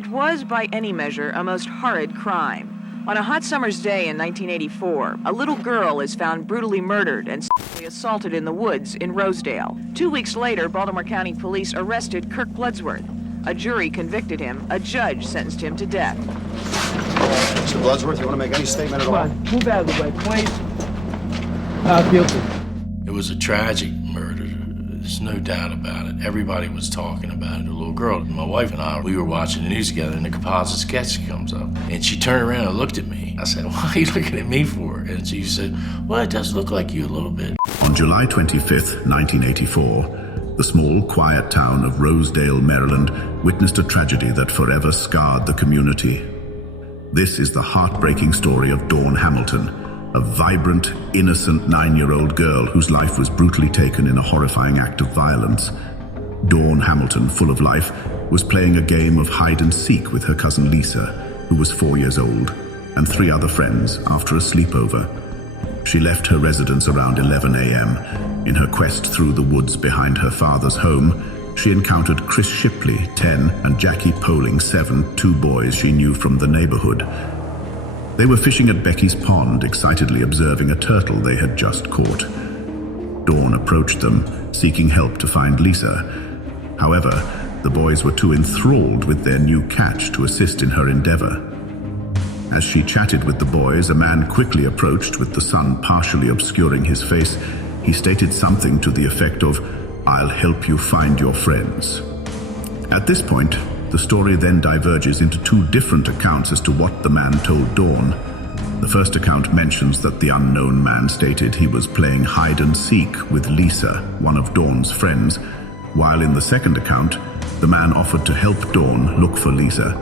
It was, by any measure, a most horrid crime. On a hot summer's day in 1984, a little girl is found brutally murdered and sexually assaulted in the woods in Rosedale. 2 weeks later, Baltimore County Police arrested Kirk Bloodsworth. A jury convicted him. A judge sentenced him to death. Mr. Bloodsworth, you want to make any statement at all? Come on, move out of the way, please. Guilty. It was a tragic murder. There's no doubt about it. Everybody was talking about it. A little girl, my wife and I, we were watching the news together, and the composite sketch comes up. And she turned around and looked at me. I said, "What are you looking at me for?" And she said, "Well, it does look like you a little bit." On July 25th, 1984, the small, quiet town of Rosedale, Maryland, witnessed a tragedy that forever scarred the community. This is the heartbreaking story of Dawn Hamilton, a vibrant, innocent 9-year-old girl whose life was brutally taken in a horrifying act of violence. Dawn Hamilton, full of life, was playing a game of hide-and-seek with her cousin Lisa, who was 4 years old, and 3 other friends after a sleepover. She left her residence around 11 a.m. In her quest through the woods behind her father's home, she encountered Chris Shipley, 10, and Jackie Poling, 7, 2 boys she knew from the neighborhood. They were fishing at Becky's Pond, excitedly observing a turtle they had just caught. Dawn approached them, seeking help to find Lisa. However, the boys were too enthralled with their new catch to assist in her endeavor. As she chatted with the boys, a man quickly approached with the sun partially obscuring his face. He stated something to the effect of, "I'll help you find your friends." At this point, the story then diverges into 2 different accounts as to what the man told Dawn. The first account mentions that the unknown man stated he was playing hide-and-seek with Lisa, one of Dawn's friends, while in the second account, the man offered to help Dawn look for Lisa.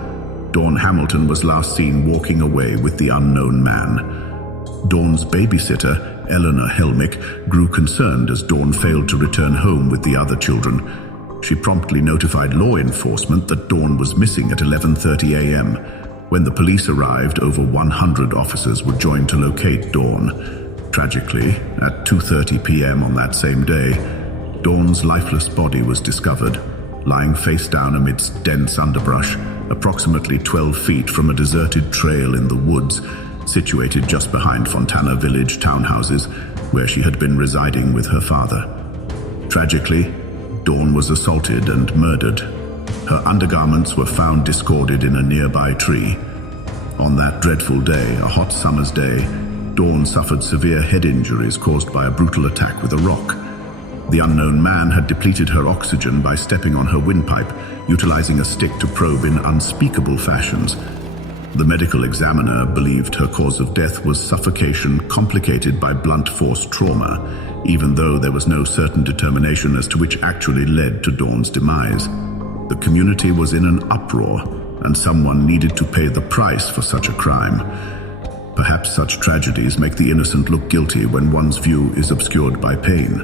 Dawn Hamilton was last seen walking away with the unknown man. Dawn's babysitter, Eleanor Helmick, grew concerned as Dawn failed to return home with the other children. She promptly notified law enforcement that Dawn was missing at 11:30 a.m. When the police arrived, over 100 officers were joined to locate Dawn. Tragically, at 2:30 p.m. on that same day, Dawn's lifeless body was discovered, lying face down amidst dense underbrush, approximately 12 feet from a deserted trail in the woods, situated just behind Fontana Village townhouses, where she had been residing with her father. Tragically, Dawn was assaulted and murdered. Her undergarments were found discarded in a nearby tree. On that dreadful day, a hot summer's day, Dawn suffered severe head injuries caused by a brutal attack with a rock. The unknown man had depleted her oxygen by stepping on her windpipe, utilizing a stick to probe in unspeakable fashions. The medical examiner believed her cause of death was suffocation complicated by blunt force trauma, even though there was no certain determination as to which actually led to Dawn's demise. The community was in an uproar, and someone needed to pay the price for such a crime. Perhaps such tragedies make the innocent look guilty when one's view is obscured by pain.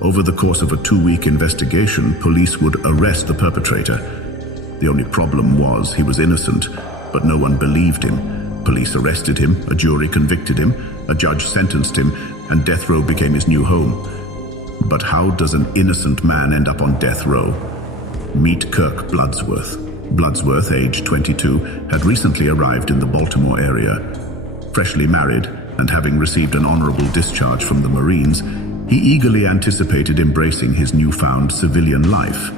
Over the course of a 2-week investigation, police would arrest the perpetrator. The only problem was he was innocent, but no one believed him. Police arrested him, a jury convicted him, a judge sentenced him, and death row became his new home. But how does an innocent man end up on death row? Meet Kirk Bloodsworth. Bloodsworth, aged 22, had recently arrived in the Baltimore area. Freshly married, and having received an honorable discharge from the Marines, he eagerly anticipated embracing his newfound civilian life.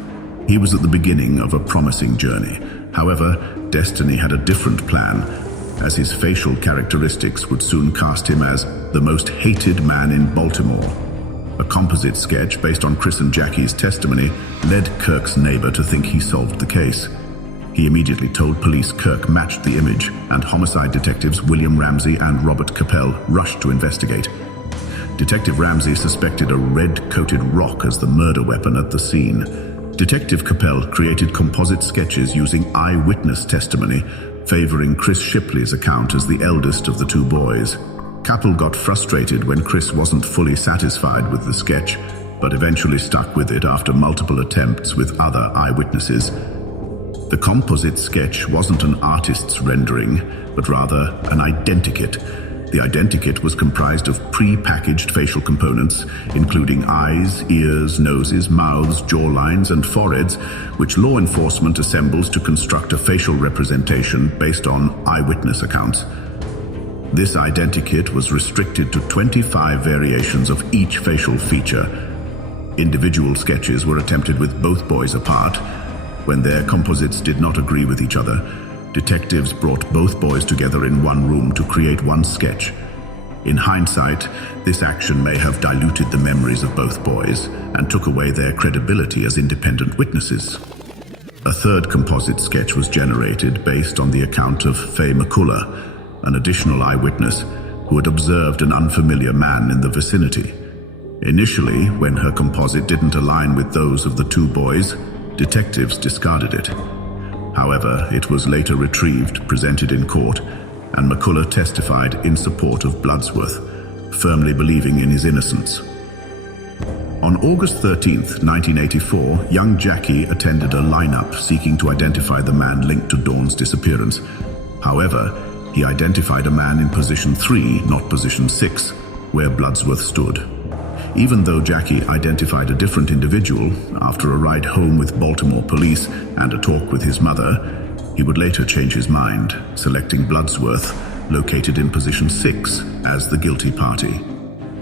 He was at the beginning of a promising journey. However, destiny had a different plan, as his facial characteristics would soon cast him as the most hated man in Baltimore. A composite sketch based on Chris and Jackie's testimony led Kirk's neighbor to think he solved the case. He immediately told police Kirk matched the image, and homicide detectives William Ramsey and Robert Capel rushed to investigate. Detective Ramsey suspected a red-coated rock as the murder weapon at the scene. Detective Capel created composite sketches using eyewitness testimony, favoring Chris Shipley's account as the eldest of the 2 boys. Capel got frustrated when Chris wasn't fully satisfied with the sketch, but eventually stuck with it after multiple attempts with other eyewitnesses. The composite sketch wasn't an artist's rendering, but rather an identikit. The identikit was comprised of pre-packaged facial components, including eyes, ears, noses, mouths, jawlines, and foreheads, which law enforcement assembles to construct a facial representation based on eyewitness accounts. This identikit was restricted to 25 variations of each facial feature. Individual sketches were attempted with both boys apart. When their composites did not agree with each other, detectives brought both boys together in one room to create one sketch. In hindsight, this action may have diluted the memories of both boys and took away their credibility as independent witnesses. A third composite sketch was generated based on the account of Faye McCullough, an additional eyewitness who had observed an unfamiliar man in the vicinity. Initially, when her composite didn't align with those of the two boys, detectives discarded it. However, it was later retrieved, presented in court, and McCullough testified in support of Bloodsworth, firmly believing in his innocence. On August 13th, 1984, young Jackie attended a lineup seeking to identify the man linked to Dawn's disappearance. However, he identified a man in position 3, not position 6, where Bloodsworth stood. Even though Jackie identified a different individual, after a ride home with Baltimore police and a talk with his mother, he would later change his mind, selecting Bloodsworth, located in position 6, as the guilty party.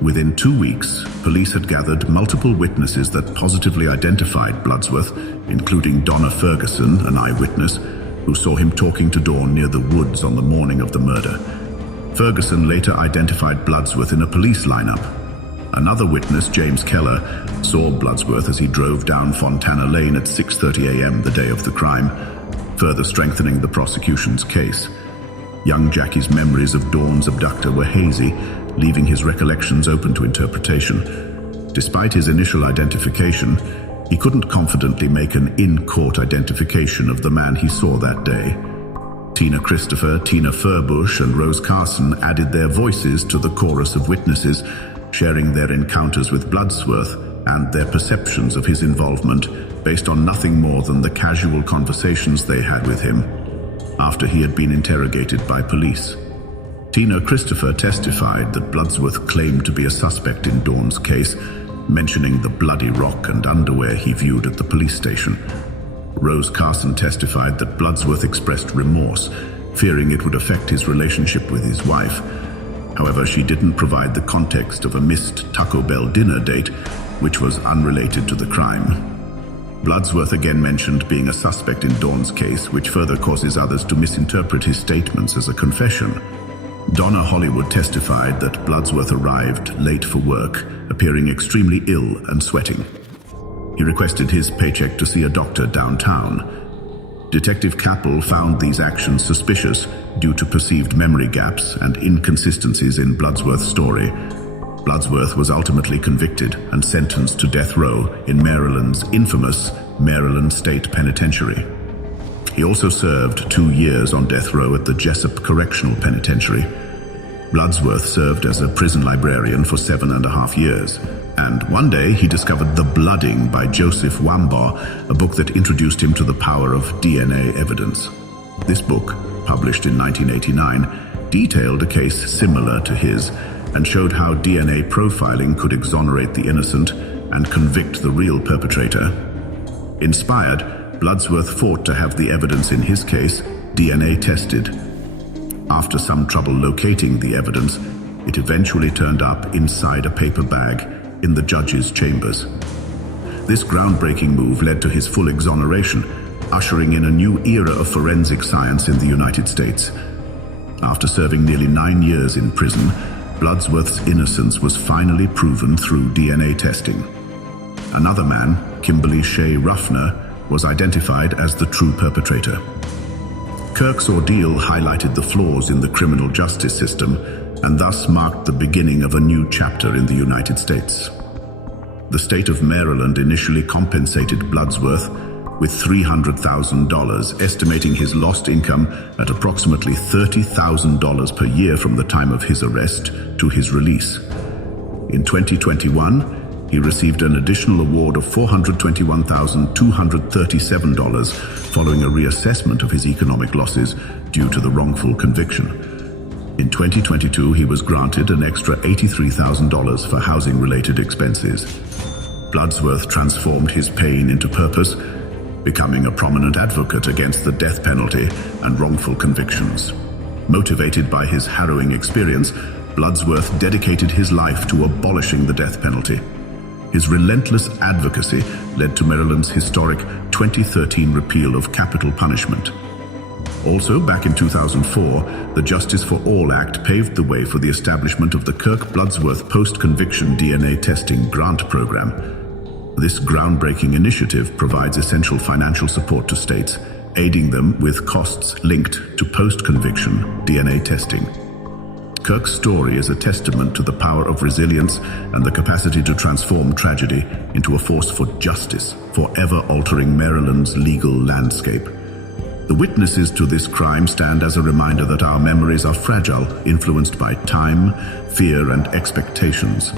Within 2 weeks, police had gathered multiple witnesses that positively identified Bloodsworth, including Donna Ferguson, an eyewitness, who saw him talking to Dawn near the woods on the morning of the murder. Ferguson later identified Bloodsworth in a police lineup. Another witness, James Keller, saw Bloodsworth as he drove down Fontana Lane at 6:30 a.m. the day of the crime, further strengthening the prosecution's case. Young Jackie's memories of Dawn's abductor were hazy, leaving his recollections open to interpretation. Despite his initial identification, he couldn't confidently make an in-court identification of the man he saw that day. Tina Christopher, Tina Furbush, and Rose Carson added their voices to the chorus of witnesses, sharing their encounters with Bloodsworth and their perceptions of his involvement based on nothing more than the casual conversations they had with him after he had been interrogated by police. Tina Christopher testified that Bloodsworth claimed to be a suspect in Dawn's case, mentioning the bloody rock and underwear he viewed at the police station. Rose Carson testified that Bloodsworth expressed remorse, fearing it would affect his relationship with his wife. However, she didn't provide the context of a missed Taco Bell dinner date, which was unrelated to the crime. Bloodsworth again mentioned being a suspect in Dawn's case, which further causes others to misinterpret his statements as a confession. Donna Hollywood testified that Bloodsworth arrived late for work, appearing extremely ill and sweating. He requested his paycheck to see a doctor downtown. Detective Capel found these actions suspicious due to perceived memory gaps and inconsistencies in Bloodsworth's story. Bloodsworth was ultimately convicted and sentenced to death row in Maryland's infamous Maryland State Penitentiary. He also served 2 years on death row at the Jessup Correctional Penitentiary. Bloodsworth served as a prison librarian for 7.5 years. And one day he discovered The Blooding by Joseph Wambaugh, a book that introduced him to the power of DNA evidence. This book, published in 1989, detailed a case similar to his and showed how DNA profiling could exonerate the innocent and convict the real perpetrator. Inspired, Bloodsworth fought to have the evidence in his case DNA tested. After some trouble locating the evidence, it eventually turned up inside a paper bag in the judge's chambers. This groundbreaking move led to his full exoneration, ushering in a new era of forensic science in the United States. After serving nearly 9 years in prison, Bloodsworth's innocence was finally proven through DNA testing. Another man, Kimberly Shea Ruffner, was identified as the true perpetrator. Kirk's ordeal highlighted the flaws in the criminal justice system and thus marked the beginning of a new chapter in the United States. The state of Maryland initially compensated Bloodsworth with $300,000, estimating his lost income at approximately $30,000 per year from the time of his arrest to his release. In 2021, he received an additional award of $421,237 following a reassessment of his economic losses due to the wrongful conviction. In 2022, he was granted an extra $83,000 for housing-related expenses. Bloodsworth transformed his pain into purpose, becoming a prominent advocate against the death penalty and wrongful convictions. Motivated by his harrowing experience, Bloodsworth dedicated his life to abolishing the death penalty. His relentless advocacy led to Maryland's historic 2013 repeal of capital punishment. Also, back in 2004, the Justice for All Act paved the way for the establishment of the Kirk Bloodsworth Post-Conviction DNA Testing Grant Program. This groundbreaking initiative provides essential financial support to states, aiding them with costs linked to post-conviction DNA testing. Kirk's story is a testament to the power of resilience and the capacity to transform tragedy into a force for justice, forever altering Maryland's legal landscape. The witnesses to this crime stand as a reminder that our memories are fragile, influenced by time, fear, and expectations.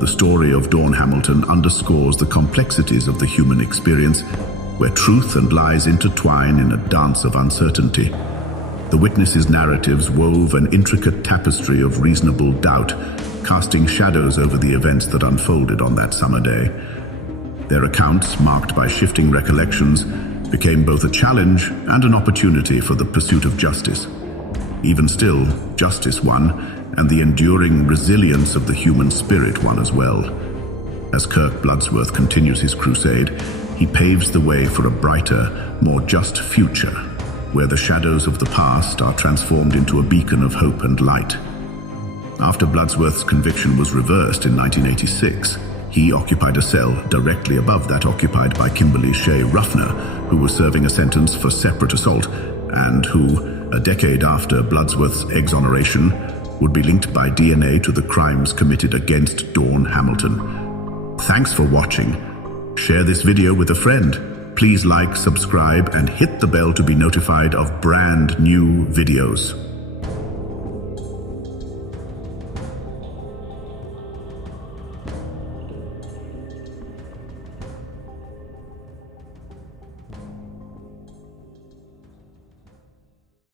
The story of Dawn Hamilton underscores the complexities of the human experience, where truth and lies intertwine in a dance of uncertainty. The witnesses' narratives wove an intricate tapestry of reasonable doubt, casting shadows over the events that unfolded on that summer day. Their accounts, marked by shifting recollections, became both a challenge and an opportunity for the pursuit of justice. Even still, justice won, and the enduring resilience of the human spirit won as well. As Kirk Bloodsworth continues his crusade, he paves the way for a brighter, more just future, where the shadows of the past are transformed into a beacon of hope and light. After Bloodsworth's conviction was reversed in 1986, he occupied a cell directly above that occupied by Kimberly Shea Ruffner, who was serving a sentence for separate assault, and who, a decade after Bloodsworth's exoneration, would be linked by DNA to the crimes committed against Dawn Hamilton. Thanks for watching. Share this video with a friend. Please like, subscribe, and hit the bell to be notified of brand new videos.